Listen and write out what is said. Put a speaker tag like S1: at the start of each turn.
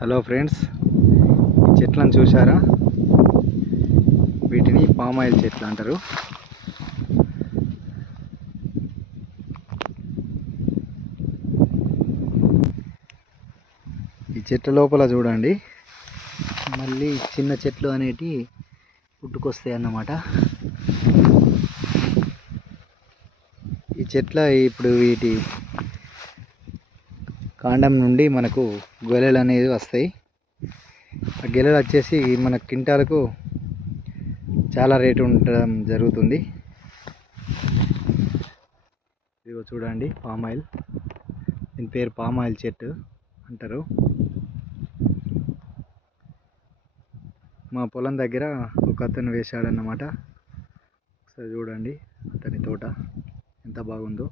S1: Hello friends ఈ చెట్లను చూసారా వీటిని పామాయిల్ చెట్లు అంటారు. ఈ చెట్ల లోపల చూడండి. మళ్ళీ చిన్న చెట్లు అనేటి పుట్టుకొస్తాయి అన్నమాట. ఈ చెట్ల ఇప్పుడు వీటి కాండం నుండి మనకు గొలెలు అనేది వస్తాయి. ఆ గెలలు వచ్చేసి మన కింటాలకు చాలా రేటు ఉండడం జరుగుతుంది. ఇదిగో చూడండి పామ్ ఆయిల్. దీని పేరు పామ్ ఆయిల్ చెట్టు అంటారు. మా పొలం దగ్గర ఒక అతను వేశాడన్నమాట. ఒకసారి చూడండి అతని తోట ఎంత బాగుందో.